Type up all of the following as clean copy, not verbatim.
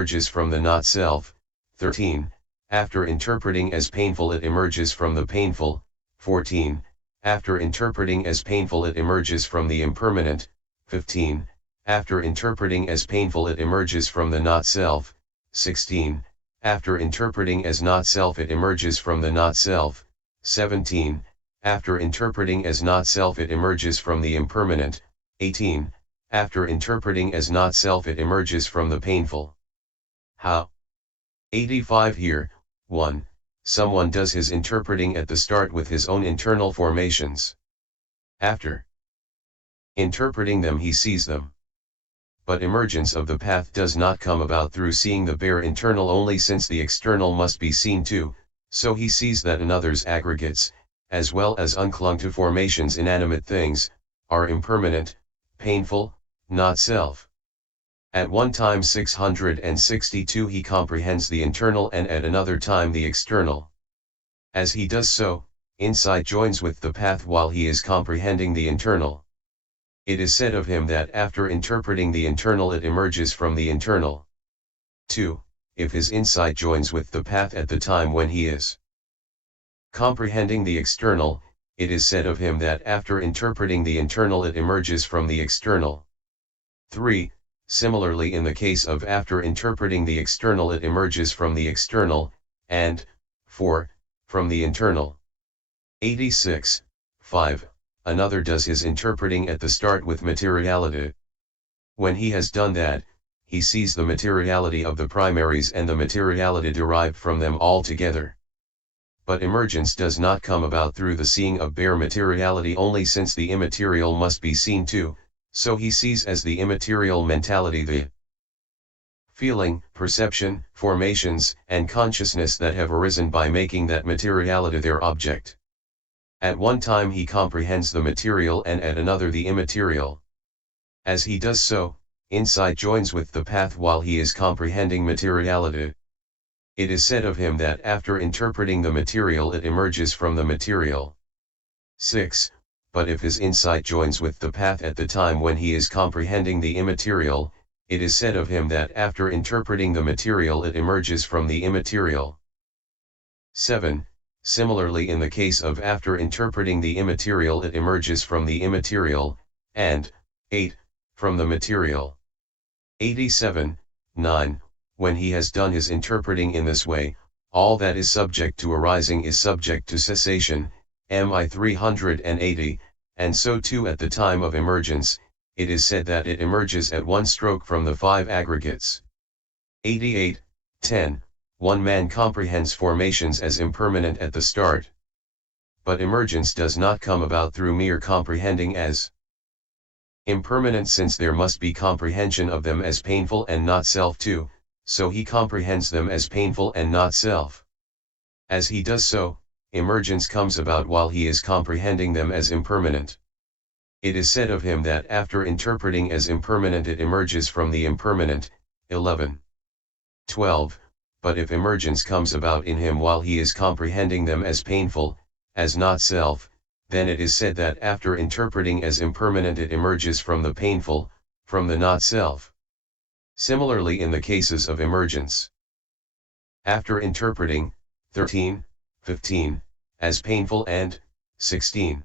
emerges from the not-self. 13. After interpreting as painful it emerges from the painful. 14. After interpreting as painful it emerges from the impermanent. 15. After interpreting as painful it emerges from the not-self. 16. After interpreting as not-self it emerges from the not-self. 17. After interpreting as not-self it emerges from the impermanent. 18. After interpreting as not-self it emerges from the painful. How? 85 Here, 1. Someone does his interpreting at the start with his own internal formations. After interpreting them he sees them. But emergence of the path does not come about through seeing the bare internal only, since the external must be seen too, so he sees that another's aggregates, as well as unclung-to formations, inanimate things, are impermanent, painful, not self. At one time 662 he comprehends the internal and at another time the external. As he does so, insight joins with the path while he is comprehending the internal. It is said of him that after interpreting the internal it emerges from the internal. 2. If his insight joins with the path at the time when he is comprehending the external, it is said of him that after interpreting the internal it emerges from the external. 3. Similarly in the case of after interpreting the external it emerges from the external, and 4. From the internal. 86. 5. Another does his interpreting at the start with materiality. When he has done that, he sees the materiality of the primaries and the materiality derived from them all together. But emergence does not come about through the seeing of bare materiality only, since the immaterial must be seen too, so he sees as the immaterial mentality the feeling, perception, formations, and consciousness that have arisen by making that materiality their object. At one time he comprehends the material and at another the immaterial. As he does so, insight joins with the path while he is comprehending materiality. It is said of him that after interpreting the material it emerges from the material. 6. But if his insight joins with the path at the time when he is comprehending the immaterial, it is said of him that after interpreting the material it emerges from the immaterial. 7. Similarly in the case of after interpreting the immaterial it emerges from the immaterial, and 8. From the material. 87. 9. When he has done his interpreting in this way, all that is subject to arising is subject to cessation, MI 380, and so too at the time of emergence, it is said that it emerges at one stroke from the 5 aggregates. 88. 10. One man comprehends formations as impermanent at the start. But emergence does not come about through mere comprehending as impermanent, since there must be comprehension of them as painful and not self too, so he comprehends them as painful and not self. As he does so, emergence comes about while he is comprehending them as impermanent. It is said of him that after interpreting as impermanent it emerges from the impermanent. 11. 12. But if emergence comes about in him while he is comprehending them as painful, as not self, then it is said that after interpreting as impermanent it emerges from the painful, from the not self. Similarly in the cases of emergence. After interpreting, 13, 15, as painful and, 16,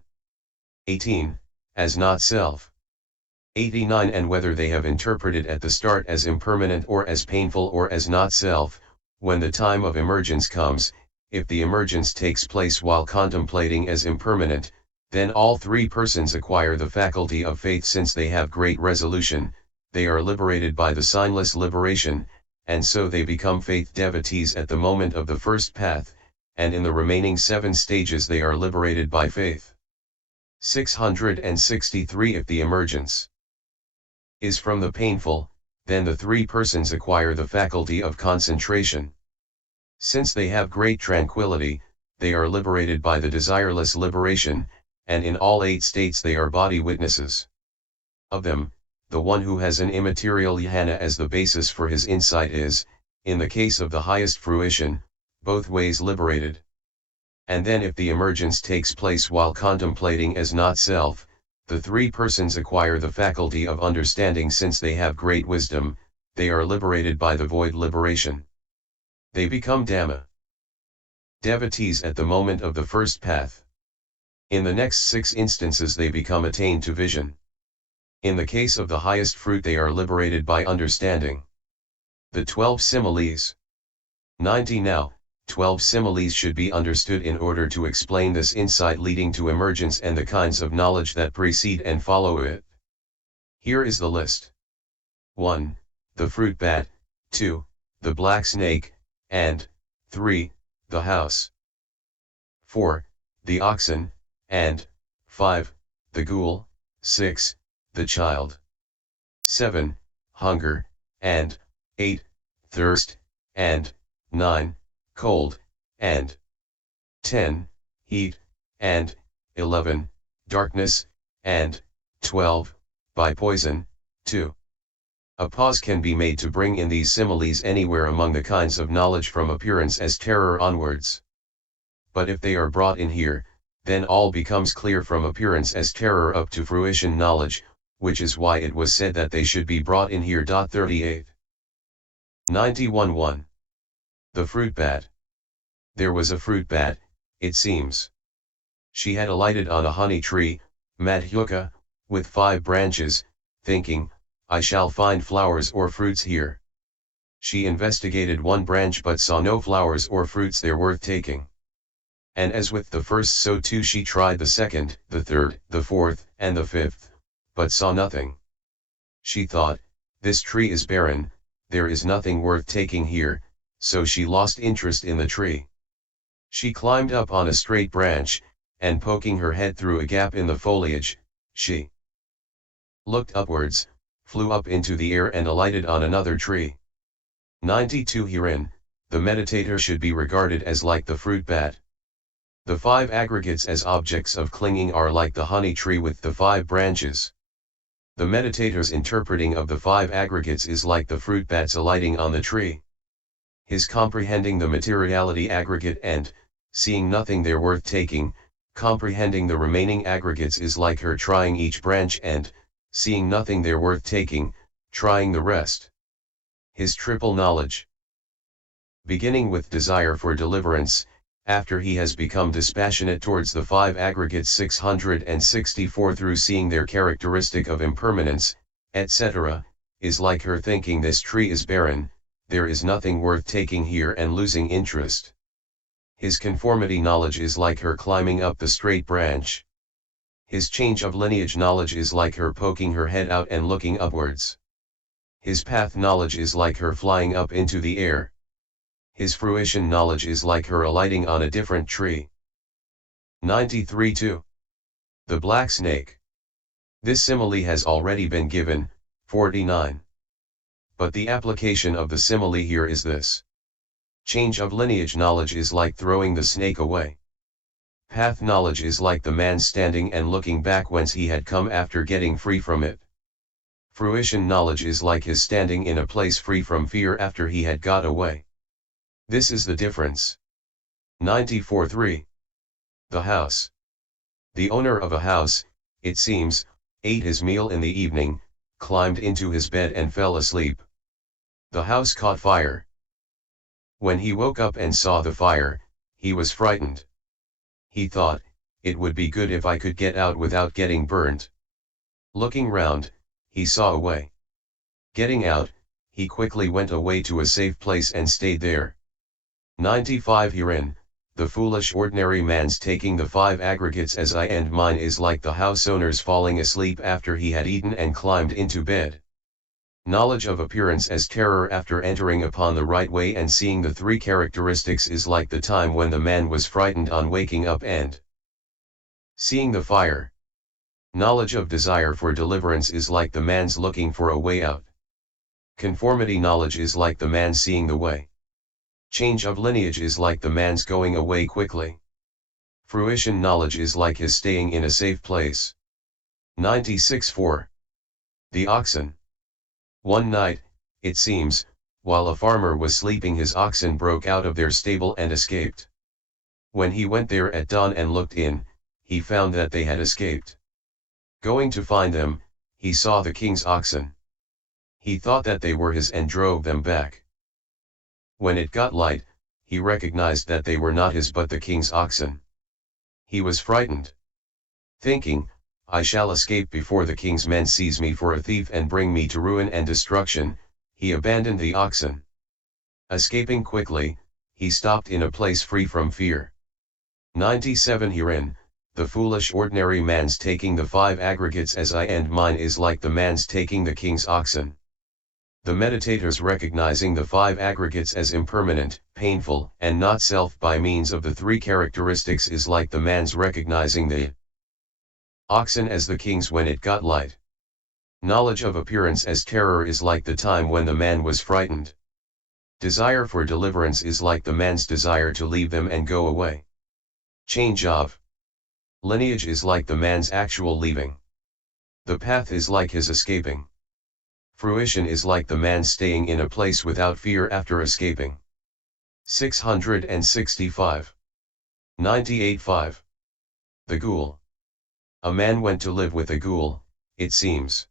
18, as not self. 89 And whether they have interpreted at the start as impermanent or as painful or as not self, when the time of emergence comes, if the emergence takes place while contemplating as impermanent, then all 3 persons acquire the faculty of faith, since they have great resolution, they are liberated by the signless liberation, and so they become faith devotees at the moment of the first path, and in the remaining 7 stages they are liberated by faith. 663 If the emergence is from the painful, then the 3 persons acquire the faculty of concentration. Since they have great tranquility, they are liberated by the desireless liberation, and in all 8 states they are body witnesses. Of them, the one who has an immaterial jhana as the basis for his insight is, in the case of the highest fruition, both ways liberated. And then if the emergence takes place while contemplating as not self, the 3 persons acquire the faculty of understanding, since they have great wisdom, they are liberated by the void liberation. They become Dhamma. Devotees at the moment of the first path. In the next 6 instances they become attained to vision. In the case of the highest fruit they are liberated by understanding. The 12 similes. 90 Now, 12 similes should be understood in order to explain this insight leading to emergence and the kinds of knowledge that precede and follow it. Here is the list. 1. The fruit bat, 2. The black snake, and 3. The house. 4. The oxen, and 5. The ghoul, 6. The child. 7. Hunger, and 8. Thirst, and 9. Cold, and 10. Heat, and 11. Darkness, and 12. By poison, 2. A pause can be made to bring in these similes anywhere among the kinds of knowledge from appearance as terror onwards. But if they are brought in here, then all becomes clear from appearance as terror up to fruition knowledge, which is why it was said that they should be brought in here. 38. 91.1. The fruit bat. There was a fruit bat, it seems. She had alighted on a honey tree, Madhyuka, with 5 branches, thinking, I shall find flowers or fruits here. She investigated one branch but saw no flowers or fruits there worth taking. And as with the first so too she tried the second, the third, the fourth, and the 5th, but saw nothing. She thought, this tree is barren, there is nothing worth taking here, so she lost interest in the tree. She climbed up on a straight branch, and poking her head through a gap in the foliage, she looked upwards, flew up into the air and alighted on another tree. 92 Herein, the meditator should be regarded as like the fruit bat. The 5 aggregates as objects of clinging are like the honey tree with the 5 branches. The meditator's interpreting of the 5 aggregates is like the fruit bat's alighting on the tree. His comprehending the materiality aggregate and, seeing nothing there worth taking, comprehending the remaining aggregates is like her trying each branch and, seeing nothing there worth taking, trying the rest. His triple knowledge. Beginning with desire for deliverance, after he has become dispassionate towards the 5 aggregates 664 through seeing their characteristic of impermanence, etc., is like her thinking this tree is barren, there is nothing worth taking here and losing interest. His conformity knowledge is like her climbing up the straight branch. His change of lineage knowledge is like her poking her head out and looking upwards. His path knowledge is like her flying up into the air. His fruition knowledge is like her alighting on a different tree. 93.2. The black snake. This simile has already been given, 49. But the application of the simile here is this. Change of lineage knowledge is like throwing the snake away. Path knowledge is like the man standing and looking back whence he had come after getting free from it. Fruition knowledge is like his standing in a place free from fear after he had got away. This is the difference. 94.3. The house. The owner of a house, it seems, ate his meal in the evening, climbed into his bed and fell asleep. The house caught fire. When he woke up and saw the fire, he was frightened. He thought, it would be good if I could get out without getting burnt. Looking round, he saw a way. Getting out, he quickly went away to a safe place and stayed there. 95 Herein, the foolish ordinary man's taking the 5 aggregates as I and mine is like the house owner's falling asleep after he had eaten and climbed into bed. Knowledge of appearance as terror after entering upon the right way and seeing the 3 characteristics is like the time when the man was frightened on waking up and seeing the fire. Knowledge of desire for deliverance is like the man's looking for a way out. Conformity knowledge is like the man seeing the way. Change of lineage is like the man's going away quickly. Fruition knowledge is like his staying in a safe place. 96.4. The oxen. One night, it seems, while a farmer was sleeping his oxen broke out of their stable and escaped. When he went there at dawn and looked in, he found that they had escaped. Going to find them, he saw the king's oxen. He thought that they were his and drove them back. When it got light, he recognized that they were not his but the king's oxen. He was frightened. Thinking, I shall escape before the king's men seize me for a thief and bring me to ruin and destruction, he abandoned the oxen. Escaping quickly, he stopped in a place free from fear. 97 Herein, the foolish ordinary man's taking the 5 aggregates as I and mine is like the man's taking the king's oxen. The meditator's recognizing the 5 aggregates as impermanent, painful, and not self by means of the 3 characteristics is like the man's recognizing the oxen as the king's when it got light. Knowledge of appearance as terror is like the time when the man was frightened. Desire for deliverance is like the man's desire to leave them and go away. Change of lineage is like the man's actual leaving. The path is like his escaping. Fruition is like the man staying in a place without fear after escaping. 665. 98.5. The Ghoul. A man went to live with a ghoul, it seems.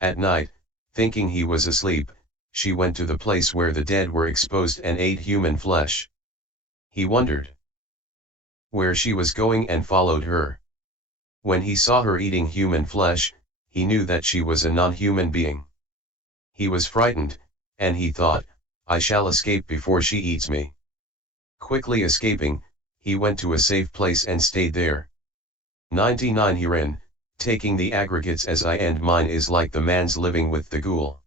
At night, thinking he was asleep, she went to the place where the dead were exposed and ate human flesh. He wondered where she was going and followed her. When he saw her eating human flesh, he knew that she was a non-human being. He was frightened, and he thought, I shall escape before she eats me. Quickly escaping, he went to a safe place and stayed there. 99 Herein, taking the aggregates as I and mine is like the man's living with the ghoul.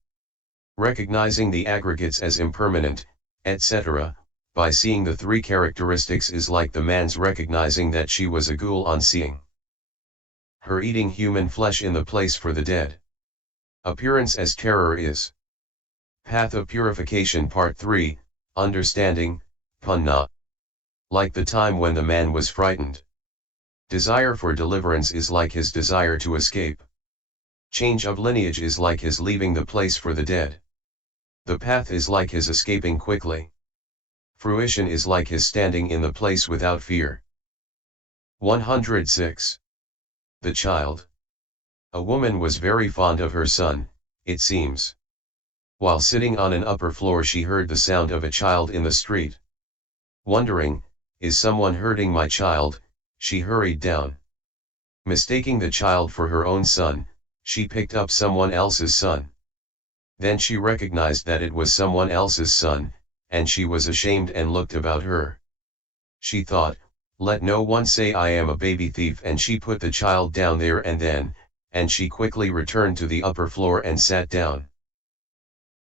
Recognizing the aggregates as impermanent, etc., by seeing the 3 characteristics is like the man's recognizing that she was a ghoul on seeing her eating human flesh in the place for the dead. Appearance as terror is. Path of Purification Part 3, Understanding, Punna. Like the time when the man was frightened. Desire for deliverance is like his desire to escape. Change of lineage is like his leaving the place for the dead. The path is like his escaping quickly. Fruition is like his standing in the place without fear. 106. The child. A woman was very fond of her son, it seems. While sitting on an upper floor she heard the sound of a child in the street. Wondering, is someone hurting my child, she hurried down. Mistaking the child for her own son, she picked up someone else's son. Then she recognized that it was someone else's son, and she was ashamed and looked about her. She thought, let no one say I am a baby thief, and she put the child down there and she quickly returned to the upper floor and sat down.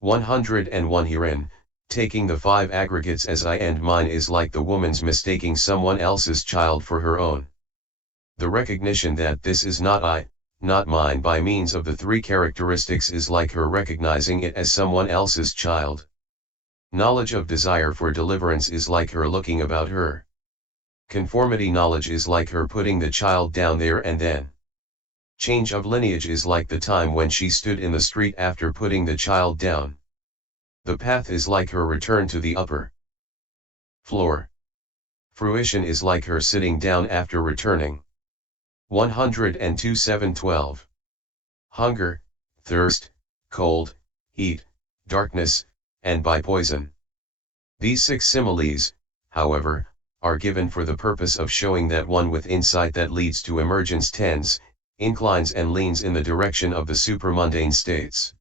101 Herein, taking the 5 aggregates as I and mine is like the woman's mistaking someone else's child for her own. The recognition that this is not I, not mine by means of the 3 characteristics is like her recognizing it as someone else's child. Knowledge of desire for deliverance is like her looking about her. Conformity knowledge is like her putting the child down there and then. Change of lineage is like the time when she stood in the street after putting the child down. The path is like her return to the upper floor. Fruition is like her sitting down after returning. 102 712. Hunger, thirst, cold, heat, darkness, and by poison. These 6 similes, however, are given for the purpose of showing that one with insight that leads to emergence tends, inclines and leans in the direction of the supermundane states.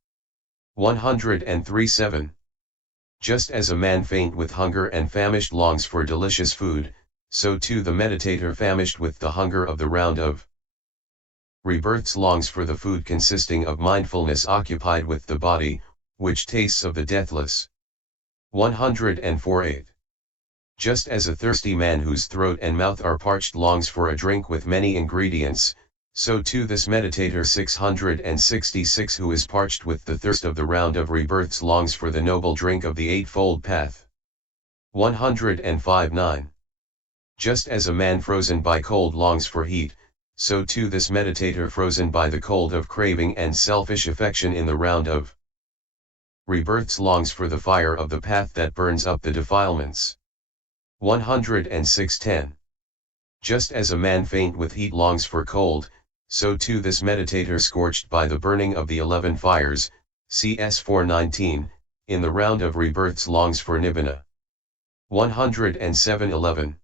103 7. Just as a man faint with hunger and famished longs for delicious food, so too the meditator famished with the hunger of the round of rebirths longs for the food consisting of mindfulness occupied with the body, which tastes of the deathless. 104 8. Just as a thirsty man whose throat and mouth are parched longs for a drink with many ingredients, so too this meditator 666 who is parched with the thirst of the round of rebirths longs for the noble drink of the eightfold path. 105 9. Just as a man frozen by cold longs for heat, so too this meditator frozen by the cold of craving and selfish affection in the round of rebirths longs for the fire of the path that burns up the defilements. 106 10. Just as a man faint with heat longs for cold, so too this meditator scorched by the burning of the 11 fires, CS 419, in the round of rebirths longs for nibbana. 107:11.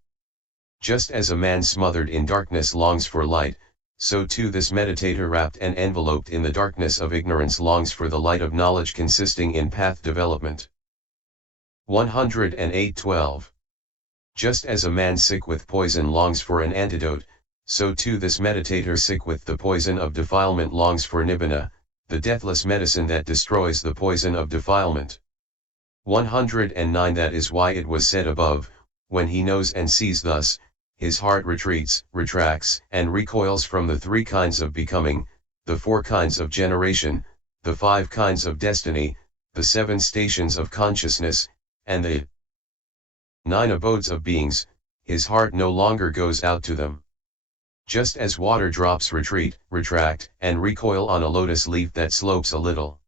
Just as a man smothered in darkness longs for light, so too this meditator wrapped and enveloped in the darkness of ignorance longs for the light of knowledge consisting in path development. 108:12. Just as a man sick with poison longs for an antidote, so too this meditator sick with the poison of defilement longs for nibbana, the deathless medicine that destroys the poison of defilement. 109. That is why it was said above, when he knows and sees thus, his heart retreats, retracts, and recoils from the 3 kinds of becoming, the 4 kinds of generation, the 5 kinds of destiny, the 7 stations of consciousness, and the 9 abodes of beings. His heart no longer goes out to them. Just as water drops retreat, retract, and recoil on a lotus leaf that slopes a little.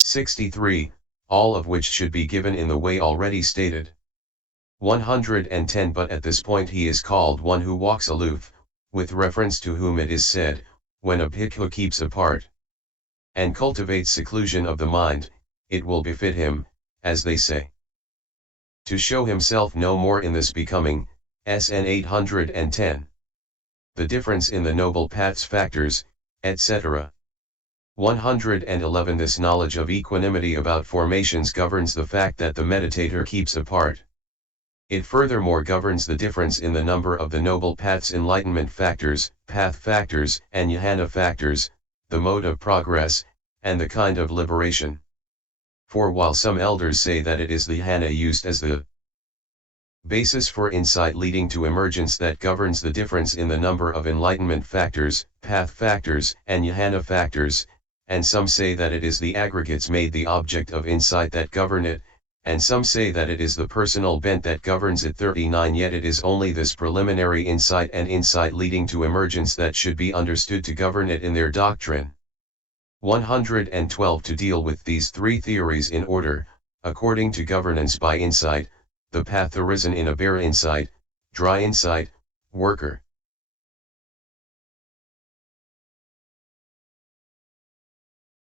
63, all of which should be given in the way already stated. 110. But at this point he is called one who walks aloof, with reference to whom it is said, when a bhikkhu keeps apart and cultivates seclusion of the mind, it will befit him, as they say, to show himself no more in this becoming. SN 810. The difference in the noble paths factors, etc. 111. This knowledge of equanimity about formations governs the fact that the meditator keeps apart. It furthermore governs the difference in the number of the noble paths enlightenment factors, path factors, and jhana factors, the mode of progress, and the kind of liberation. For while some elders say that it is the jhana used as the basis for insight leading to emergence that governs the difference in the number of enlightenment factors, path factors, and jhana factors, and some say that it is the aggregates made the object of insight that govern it, and some say that it is the personal bent that governs it. 39. Yet it is only this preliminary insight and insight leading to emergence that should be understood to govern it in their doctrine. 112. To deal with these 3 theories in order, according to governance by insight, the path arisen in a bare insight, dry insight, worker.